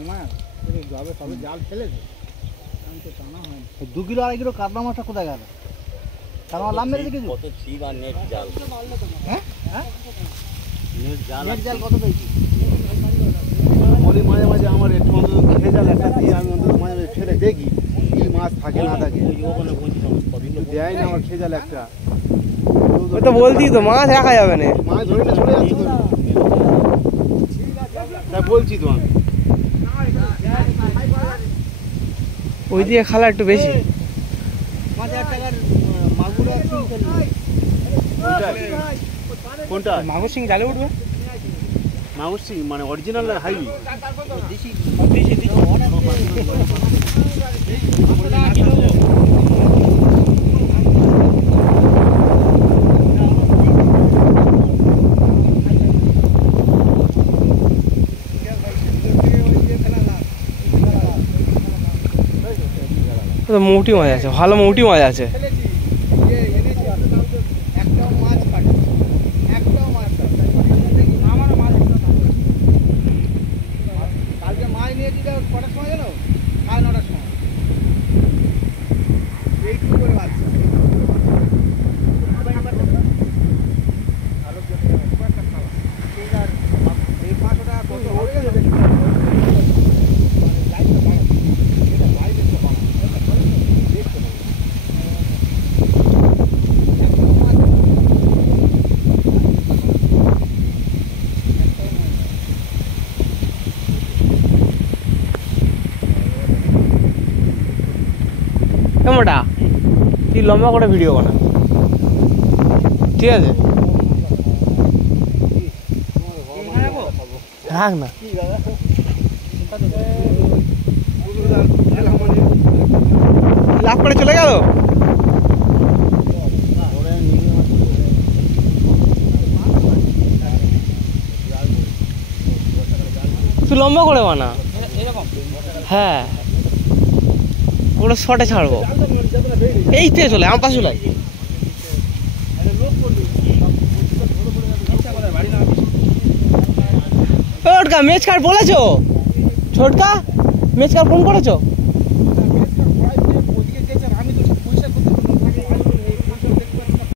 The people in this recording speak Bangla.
সময় যাবে তবে জাল ফেলেছে, আমি তো টানা হয় 2 কিলো 2.5 কিলো কাতলা মাছটা কোথায় গেল? কারণ লাভ মেরেছে কিছু? কত ছিপ আর নেট জাল। হ্যাঁ হ্যাঁ নেট জাল কত পেয়েছি? বলি মাঝে মাঝে আমার একটু অন্তত খেয়ে জাল একটা দিয়ে আমি অন্তত মাঝে মাঝে ফেলে দেখি কি মাছ থাকে না থাকে, দেয় না আমার খেয়ে জাল একটা। ওই তো বলছি তো মাছ রাখা যাবে না, মাছ ধরে না চলে যাচ্ছে তো, তাই বলছি তো আমি। ওই দিয়ে খালা একটু বেশি। 5000 টাকার মাগুর আর সিং করলি। কোনটা? মাগুর সিং জালে উঠবে? মাগুর সিং মানে অরিজিনাল না হাইব্রিড? দেশি মৌটি মাছ আছে, ভালো মৌটি মাছ আছে। কালকে মাছ নিয়ে দিতে কটার সময় জানো? 9:30টার সময়। এইটুকু করে বাচ্চা এই 500 টাকা কত হয়ে গেছে? মোটা তুই লম্বা করে ভিডিও বানা, ঠিক আছে? রাখ না, লাভ করে চলে গেল। তুই লম্বা করে বানা, হ্যাঁ ওগুলো শর্টে ছাড়বো। এই থেকে চলে আমার পাশে চলে। ছোটকা মেচকার বলেছো? ছোটকা মেচকার ফোন করেছো?